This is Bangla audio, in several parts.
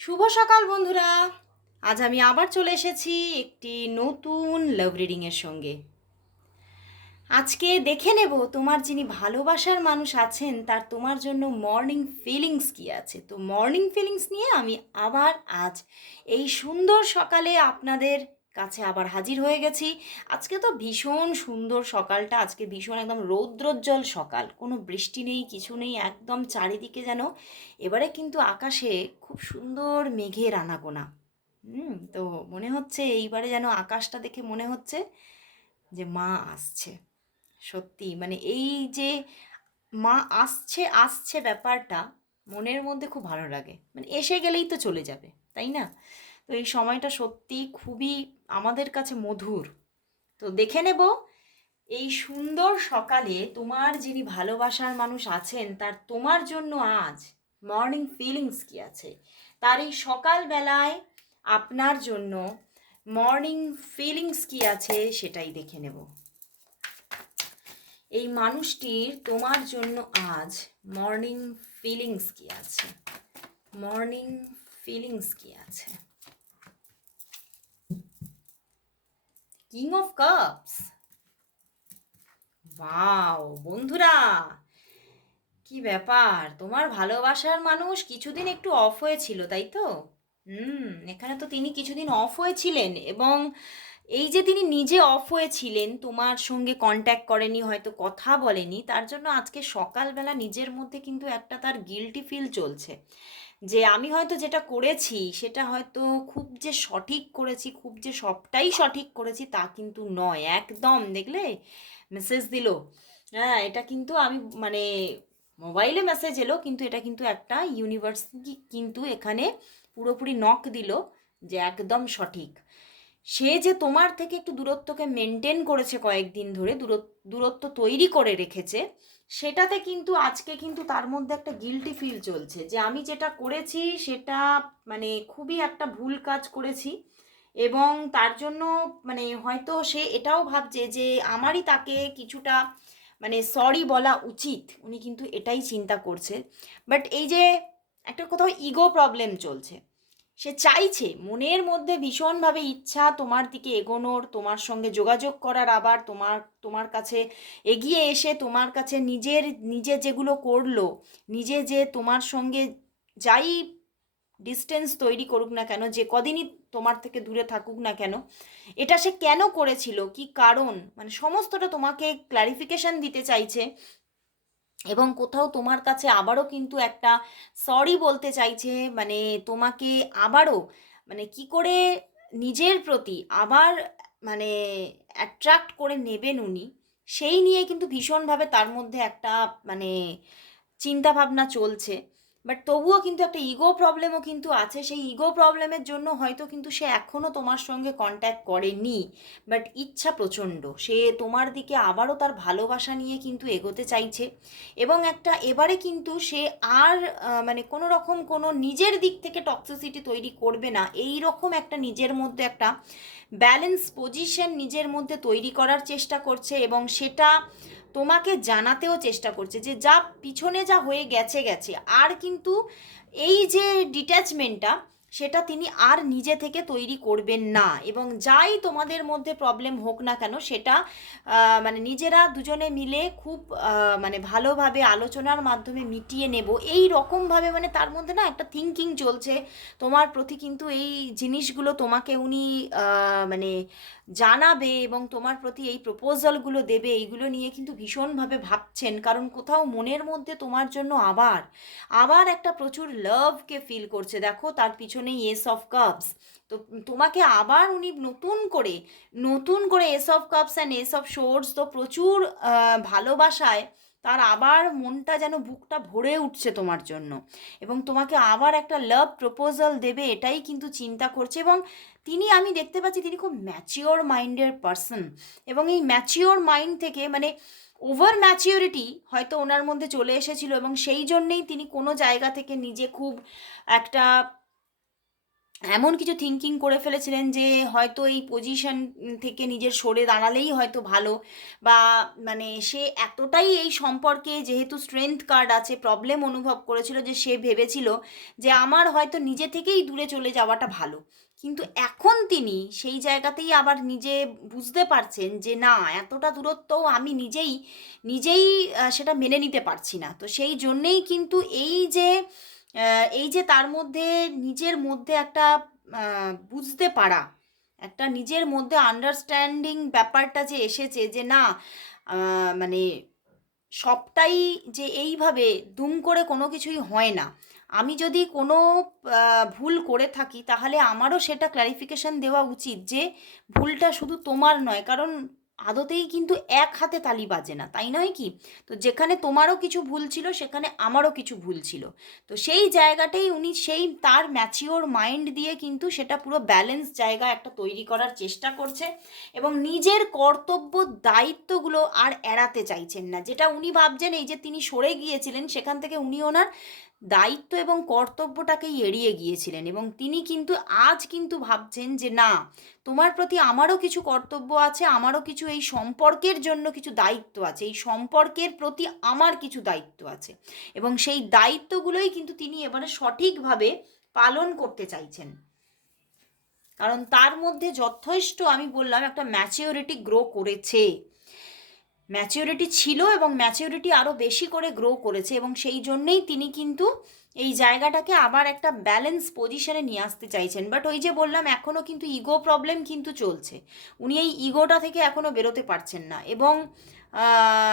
শুভ সকাল, বন্ধুরা। আজ আমি আবার চলে এসেছি একটি নতুন লাভ রিডিংয়ের সঙ্গে। আজকে দেখে নেব তোমার যিনি ভালোবাসার মানুষ আছেন, তার তোমার জন্য মর্নিং ফিলিংস কি আছে? তো মর্নিং ফিলিংস নিয়ে আমি আবার আজ এই সুন্দর সকালে আপনাদের কাছে আবার হাজির হয়ে গেছি। আজকে তো ভীষণ সুন্দর সকালটা, আজকে ভীষণ একদম রৌদ্রোজ্জ্বল সকাল। কোনো বৃষ্টি নেই, কিছু নেই, একদম চারিদিকে যেন এবারে কিন্তু আকাশে খুব সুন্দর মেঘের আনাগোনা। হুম, তো মনে হচ্ছে এইবারে যেন আকাশটা দেখে মনে হচ্ছে যে মা আসছে। সত্যি মানে এই যে মা আসছে আসছে ব্যাপারটা মনের মধ্যে খুব ভালো লাগে। মানে এসে গেলেই তো চলে যাবে, তাই না? তো এই সময়টা সত্যি খুবই আমাদের কাছে মধুর। তো দেখে নেব, এই সুন্দর সকালে তোমার যিনি ভালোবাসার মানুষ আছেন, তার তোমার জন্য আজ মর্নিং ফিলিংস কি আছে? তার এই সকালবেলায় আপনার জন্য মর্নিং ফিলিংস কি আছে সেটাই দেখে নেব। এই মানুষটির তোমার জন্য আজ মর্নিং ফিলিংস কি আছে? মর্নিং ফিলিংস কি আছে? কিং অফ কাপস ওয়াও বন্ধুরা, কি ব্যাপার? তোমার ভালোবাসার মানুষ কিছুদিন একটু অফ হয়েছিল, তাই তো? হুম, এখানে তো তিনি কিছুদিন অফ হয়েছিলেন এবং এই যে তিনি নিজে অফ হয়েছিলেন, তোমার সঙ্গে কন্ট্যাক্ট করেনি, হয়তো কথা বলেনি, তার জন্য আজকে সকালবেলা নিজের মধ্যে কিন্তু একটা তার গিলটি ফিল চলছে। যে আমি হয়তো যেটা করেছি, সেটা হয়তো খুব যে সঠিক করেছি, খুব যে সবটাই সঠিক করেছি তা কিন্তু নয়। একদম, দেখলে? মেসেজ দিল। হ্যাঁ এটা কিন্তু আমি মানে মোবাইলে মেসেজ এলো, কিন্তু এটা কিন্তু একটা ইউনিভার্সিটি কিন্তু এখানে পুরোপুরি নক দিল যে একদম সঠিক। সে যে তোমার থেকে একটু দূরত্বকে মেনটেন করেছে কয়েকদিন ধরে দূরত্ব তৈরি করে রেখেছে সেটাতে কিন্তু আজকে কিন্তু তার মধ্যে একটা গিলটি ফিল চলছে যে আমি যেটা করেছি সেটা মানে খুবই একটা ভুল কাজ করেছি এবং তার জন্য মানে হয়তো সে এটাও ভাবছে যে আমারই তাকে কিছুটা মানে সরি বলা উচিত। উনি কিন্তু এটাই চিন্তা করছে। বাট এই যে একটা কোথাও ইগো প্রবলেম চলছে। সে চাইছে, মনের মধ্যে ভীষণভাবে ইচ্ছা তোমার দিকে এগোনোর, তোমার সঙ্গে যোগাযোগ করার আবার তোমার তোমার কাছে এগিয়ে এসে তোমার কাছে নিজের, নিজে যেগুলো করল, নিজে যে তোমার সঙ্গে যাই ডিস্টেন্স তৈরি করুক না কেন, যে কদিনই তোমার থেকে দূরে থাকুক না কেন, এটা সে কেন করেছিল? কি কারণ? মানে সমস্তটা তোমাকে ক্লারিফিকেশন দিতে চাইছে। এবং কোথাও তোমার কাছে আবারও কিন্তু একটা সরি বলতে চাইছে মানে তোমাকে আবারও মানে কি করে নিজের প্রতি আবার মানে অ্যাট্রাক্ট করে নেবেন উনি, সেই নিয়ে কিন্তু ভীষণভাবে তার মধ্যে একটা মানে চিন্তাভাবনা চলছে। বাট তবুও কিন্তু একটা ইগো প্রবলেমও কিন্তু আছে। সেই ইগো প্রবলেমের জন্য হয়তো কিন্তু সে এখনও তোমার সঙ্গে কন্ট্যাক্ট করেনি। বাট ইচ্ছা প্রচণ্ড। সে তোমার দিকে আবারও তার ভালোবাসা নিয়ে কিন্তু এগোতে চাইছে। এবং একটা এবারে কিন্তু সে আর মানে কোনো রকম কোনো নিজের দিক থেকে টক্সিসিটি তৈরি করবে না। এই রকম একটা নিজের মধ্যে একটা ব্যালেন্স পজিশন নিজের মধ্যে তৈরি করার চেষ্টা করছে এবং সেটা তোমাকে জানাতেও চেষ্টা করছে যে যা পিছনে যা হয়ে গেছে গেছে। আর কিন্তু এই যে ডিট্যাচমেন্টটা সেটা তিনি আর নিজে থেকে তৈরি করবেন না। এবং যাই তোমাদের মধ্যে প্রবলেম হোক না কেন, সেটা মানে নিজেরা দুজনে মিলে খুব মানে ভালোভাবে আলোচনার মাধ্যমে মিটিয়ে নেব। এই রকমভাবে মানে তার মধ্যে না একটা থিঙ্কিং চলছে। তোমার প্রতি কিন্তু এই জিনিসগুলো তোমাকে উনি মানে জানাবে এবং তোমার প্রতি এই প্রপোজালগুলো দেবে, এইগুলো নিয়ে কিন্তু ভীষণভাবে ভাবছেন। কারণ কোথাও মনের মধ্যে তোমার জন্য আবার আবার একটা প্রচুর লাভকে ফিল করছে। দেখো, তার পিছনেই এস অফ কাপস তো তোমাকে আবার উনি নতুন করে নতুন করে ace of cups and ace of swords তো প্রচুর ভালোবাসায়, তার আবার মনটা যেন বুকটা ভরে উঠছে তোমার জন্য। এবং তোমাকে আবার একটা লাভ প্রপোজাল দেবে, এটাই কিন্তু চিন্তা করছে। এবং তিনি, আমি দেখতে পাচ্ছি তিনি খুব ম্যাচিওর মাইন্ডের পার্সন এবং এই ম্যাচিওর মাইন্ড থেকে মানে ওভার ম্যাচিওরিটি হয়তো ওনার মধ্যে চলে এসেছিল এবং সেই জন্যেই তিনি কোনো জায়গা থেকে নিজে খুব একটা এমন কিছু থিঙ্কিং করে ফেলেছিলেন যে হয়তো এই পজিশন থেকে নিজের সরে দাঁড়ালেই হয়তো ভালো বা মানে সে এতটাই এই সম্পর্কে যেহেতু স্ট্রেংথ কার্ড আছে প্রবলেম অনুভব করেছিল যে সে ভেবেছিল যে আমার হয়তো নিজে থেকেই দূরে চলে যাওয়াটা ভালো। কিন্তু এখন তিনি সেই জায়গাতেই আবার নিজে বুঝতে পারছেন যে না, এতটা দূরত্বও আমি নিজেই নিজেই সেটা মেনে নিতে পারছি না। তো সেই জন্যেই কিন্তু এই যে এই যে তার মধ্যে নিজের মধ্যে একটা বুঝতে পারা, একটা নিজের মধ্যে আন্ডারস্ট্যান্ডিং ব্যাপারটা যে এসেছে যে না মানে সবটাই যে এইভাবে দুম করে কোনো কিছুই হয় না। আমি যদি কোনো ভুল করে থাকি তাহলে আমারও সেটা ক্ল্যারিফিকেশন দেওয়া উচিত যে ভুলটা শুধু তোমার নয়, কারণ আদতেই কিন্তু এক হাতে তালি বাজে না, তাই নয় কি? তো যেখানে তোমারও কিছু ভুল ছিল, সেখানে আমারও কিছু ভুল ছিল। তো সেই জায়গাটাই উনি সেই তার ম্যাচিওর মাইন্ড দিয়ে কিন্তু সেটা পুরো ব্যালেন্স জায়গা একটা তৈরি করার চেষ্টা করছে এবং নিজের কর্তব্য দায়িত্বগুলো আর এড়াতে চাইছেন না। যেটা উনি ভাবছেন, এই যে তিনি সরে গিয়েছিলেন, সেখান থেকে উনি ওনার দায়িত্ব এবং কর্তব্যটাকেই এড়িয়ে গিয়েছিলেন এবং তিনি কিন্তু আজ কিন্তু ভাবছেন যে না, তোমার প্রতি আমারও কিছু কর্তব্য আছে, আমারও কিছু এই সম্পর্কের জন্য কিছু দায়িত্ব আছে, এই সম্পর্কের প্রতি আমার কিছু দায়িত্ব আছে এবং সেই দায়িত্বগুলোই কিন্তু তিনি এবারে সঠিকভাবে পালন করতে চাইছেন। কারণ তার মধ্যে যথেষ্ট আমি বললাম একটা ম্যাচিওরিটি গ্রো করেছে। ম্যাচিওরিটি ছিল এবং ম্যাচিউরিটি আরও বেশি করে গ্রো করেছে এবং সেই জন্যেই তিনি কিন্তু এই জায়গাটাকে আবার একটা ব্যালেন্স পজিশনে নিয়ে আসতে চাইছেন। বাট ওই যে বললাম এখনও কিন্তু ইগো প্রবলেম কিন্তু চলছে। উনি এই ইগোটা থেকে এখনও বেরোতে পারছেন না এবং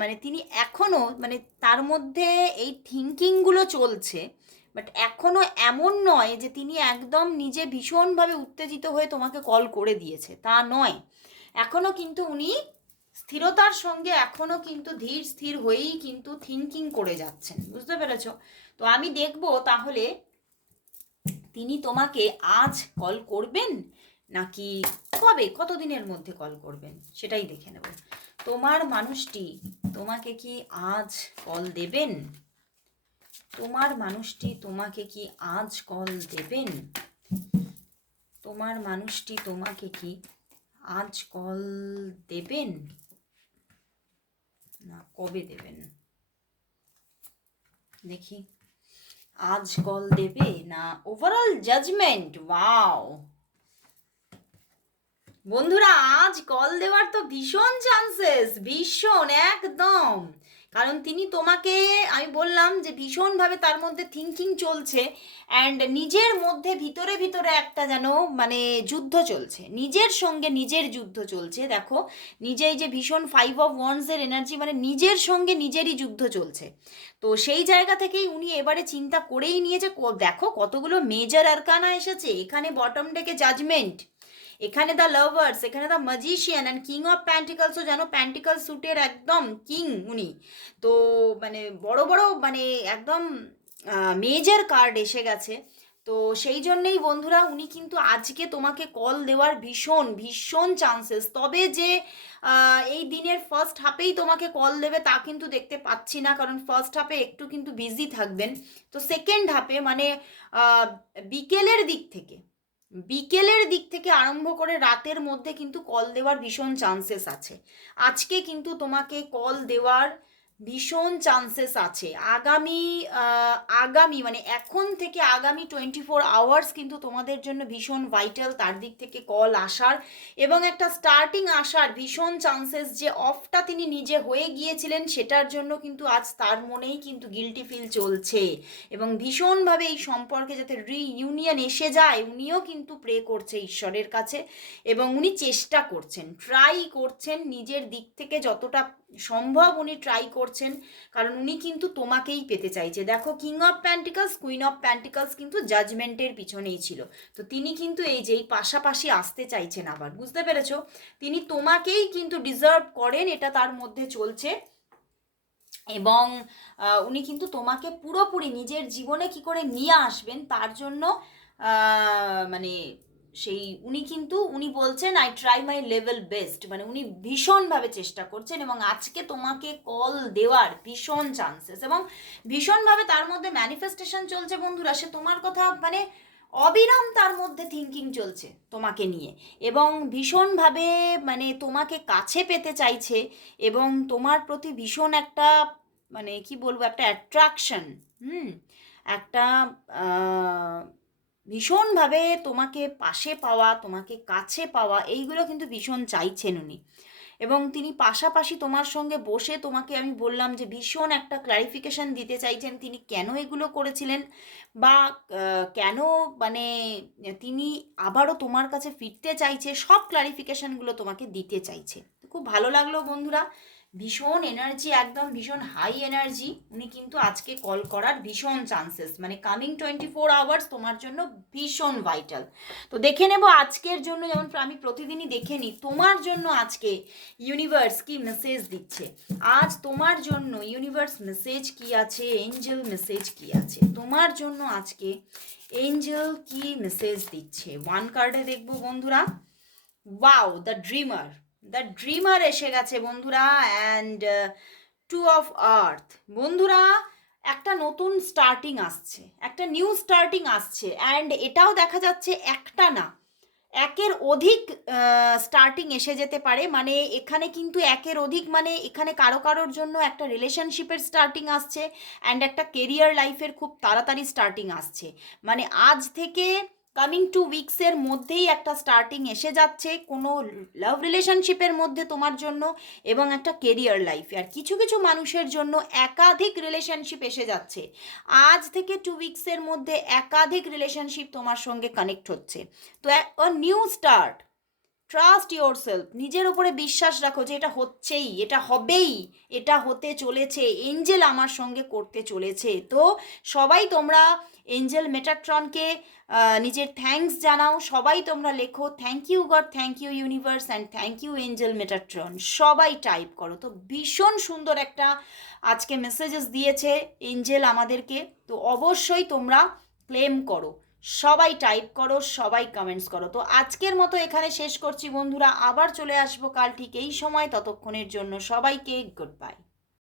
মানে তিনি এখনও মানে তার মধ্যে এই থিঙ্কিংগুলো চলছে বাট এখনও এমন নয় যে তিনি একদম নিজে ভীষণভাবে উত্তেজিত হয়ে তোমাকে কল করে দিয়েছে। তা নয়। এখনও কিন্তু উনি স্থিরতার সঙ্গে এখনও কিন্তু ধীর স্থির হয়েই কিন্তু থিঙ্কিং করে যাচ্ছেন, বুঝতে পেরেছ? তো আমি দেখব তাহলে তিনি তোমাকে আজ কল করবেন নাকি কবে, কতদিনের মধ্যে কল করবেন, সেটাই দেখে নেব। তোমার মানুষটি তোমাকে কি আজ কল দেবেন? তোমার মানুষটি তোমাকে কি আজ কল দেবেন? তোমার মানুষটি তোমাকে কি আজ কল দেবেন? না, কবে দেবেন? দেখি। আজ কল দেবে না ওভারঅল জাজমেন্ট ওয়াও বন্ধুরা, আজ কল দেওয়ার তো ভীষণ চান্সেস ভীষণ, একদম। কারণ তিনি তোমাকে, আমি বললাম যে ভীষণভাবে তার মধ্যে থিঙ্কিং চলছে অ্যান্ড নিজের মধ্যে ভিতরে ভিতরে একটা যেন মানে যুদ্ধ চলছে। নিজের সঙ্গে নিজের যুদ্ধ চলছে, দেখো। নিজেই যে ভীষণ ফাইভ অফ ওয়ান্সের এনার্জি মানে নিজের সঙ্গে নিজেরই যুদ্ধ চলছে। তো সেই জায়গা থেকেই উনি এবারে চিন্তা করেই নিয়েছে দেখো কতগুলো মেজর আরকানা এসেছে। এখানে বটম ডেকে জাজমেন্ট এখানে দ্য লাভার্স এখানে the magician and king of প্যান্টিকলসও যেন প্যান্টিকল স্যুটের একদম কিং উনি। তো মানে বড় বড় মানে একদম মেজর কার্ড এসে গেছে। তো সেই জন্যেই বন্ধুরা উনি কিন্তু আজকে তোমাকে কল দেওয়ার ভীষণ ভীষণ চান্সেস তবে যে এই দিনের ফার্স্ট হাফেই তোমাকে কল দেবে তা কিন্তু দেখতে পাচ্ছি না, কারণ ফার্স্ট হাফে একটু কিন্তু বিজি থাকবেন। তো সেকেন্ড হাফে মানে বিকেলের দিক থেকে বিকেলের দিক থেকে আরম্ভ করে রাতের মধ্যে কিন্তু কল দেওয়ার ভীষণ চান্সেস আছে। আজকে কিন্তু তোমাকে কল দেওয়ার ভীষণ চান্সেস আছে। আগামী আগামী মানে এখন থেকে আগামী টোয়েন্টি ফোর আওয়ার্স কিন্তু তোমাদের জন্য ভীষণ ভাইটাল তার দিক থেকে কল আসার এবং একটা স্টার্টিং আসার ভীষণ চান্সেস যে অফটা তিনি নিজে হয়ে গিয়েছিলেন সেটার জন্য কিন্তু আজ তার মনেই কিন্তু গিলটি ফিল চলছে এবং ভীষণভাবে এই সম্পর্কে যাতে রিইউনিয়ন এসে যায়, উনিও কিন্তু প্রে করছে ঈশ্বরের কাছে এবং উনি চেষ্টা করছেন ট্রাই করছেন নিজের দিক থেকে যতটা সম্ভব উনি ট্রাই করছেন কারণ উনি কিন্তু তোমাকেই পেতে চাইছে। দেখো king of pentacles queen of pentacles কিন্তু জাজমেন্টের পিছনেই ছিল। তো তিনি কিন্তু এই যে, এই পাশাপাশি আসতে চাইছেন আবার, বুঝতে পেরেছ? তিনি তোমাকেই কিন্তু ডিজার্ভ করেন, এটা তার মধ্যে চলছে। এবং উনি কিন্তু তোমাকে পুরোপুরি নিজের জীবনে কি করে নিয়ে আসবেন, তার জন্য মানে সেই উনি কিন্তু, উনি বলছেন I try my level best মানে উনি ভীষণভাবে চেষ্টা করছেন এবং আজকে তোমাকে কল দেওয়ার ভীষণ চান্সেস এবং ভীষণভাবে তার মধ্যে ম্যানিফেস্টেশন চলছে বন্ধুরা। সে তোমার কথা মানে অবিরাম তার মধ্যে থিঙ্কিং চলছে তোমাকে নিয়ে এবং ভীষণভাবে মানে তোমাকে কাছে পেতে চাইছে এবং তোমার প্রতি ভীষণ একটা মানে কি বলব, একটা অ্যাট্রাকশন হুম? একটা ভীষণভাবে তোমাকে পাশে পাওয়া, তোমাকে কাছে পাওয়া, এইগুলো কিন্তু ভীষণ চাইছেন উনি। এবং তিনি পাশাপাশি তোমার সঙ্গে বসে তোমাকে আমি বললাম যে ভীষণ একটা ক্লারিফিকেশন দিতে চাইছেন তিনি কেন এগুলো করেছিলেন বা কেন মানে তিনি আবারও তোমার কাছে ফিরতে চাইছে, সব ক্লারিফিকেশানগুলো তোমাকে দিতে চাইছে। খুব ভালো লাগল বন্ধুরা। ভীষণ এনার্জি একদম ভীষণ হাই এনার্জি উনি কিন্তু আজকে কল করার ভীষণ চান্সেস মানে কামিং টোয়েন্টি ফোর আওয়ার্স তোমার জন্য ভীষণ ভাইটাল তো দেখে নেব আজকের জন্য, যেমন আমি প্রতিদিনই দেখে নিই, তোমার জন্য আজকে ইউনিভার্স কি মেসেজ দিচ্ছে। আজ তোমার জন্য ইউনিভার্স মেসেজ কি আছে? এঞ্জেল মেসেজ কি আছে? তোমার জন্য আজকে এঞ্জেল কি মেসেজ দিচ্ছে? ওয়ান কার্ডে দেখব বন্ধুরা। Wow the dreamer the dreamer এসে গেছে, বন্ধুরা অ্যান্ড টু অফ আর্থ বন্ধুরা, একটা নতুন স্টার্টিং আসছে, একটা নিউ স্টার্টিং আসছে অ্যান্ড এটাও দেখা যাচ্ছে একটা না, একের অধিক স্টার্টিং এসে যেতে পারে মানে এখানে কিন্তু একের অধিক মানে এখানে কারও কারোর জন্য একটা রিলেশনশিপের স্টার্টিং আসছে অ্যান্ড একটা কেরিয়ার লাইফের খুব তাড়াতাড়ি স্টার্টিং আসছে মানে আজ থেকে কামিং টু উইকসের মধ্যেই একটা স্টার্টিং এসে যাচ্ছে, কোনো লাভ রিলেশনশিপের মধ্যে তোমার জন্য এবং একটা কেরিয়ার লাইফে আর কিছু কিছু মানুষের জন্য একাধিক রিলেশনশিপ এসে যাচ্ছে। আজ থেকে টু উইকসের মধ্যে একাধিক রিলেশনশিপ তোমার সঙ্গে কানেক্ট হচ্ছে। তো new start trust yourself নিজের ওপরে বিশ্বাস রাখো যে এটা হচ্ছেই, এটা হবেই, এটা হতে চলেছে এঞ্জেল আমার সঙ্গে করতে চলেছে। তো সবাই তোমরা এঞ্জেল মেটাট্রনকে নিজের থ্যাঙ্কস জানাও। সবাই তোমরা লেখো thank you God thank you universe and thank you angel Metatron সবাই টাইপ করো। তো ভীষণ সুন্দর একটা আজকে মেসেজেস দিয়েছে এঞ্জেল আমাদেরকে। তো অবশ্যই তোমরা ক্লেম করো। সবাই টাইপ করো, সবাই কমেন্টস করো। তো আজকের মতো এখানে শেষ করছি বন্ধুরা, আবার চলে আসব কাল ঠিক এই সময়, ততক্ষণের জন্য সবাইকে গুড বাই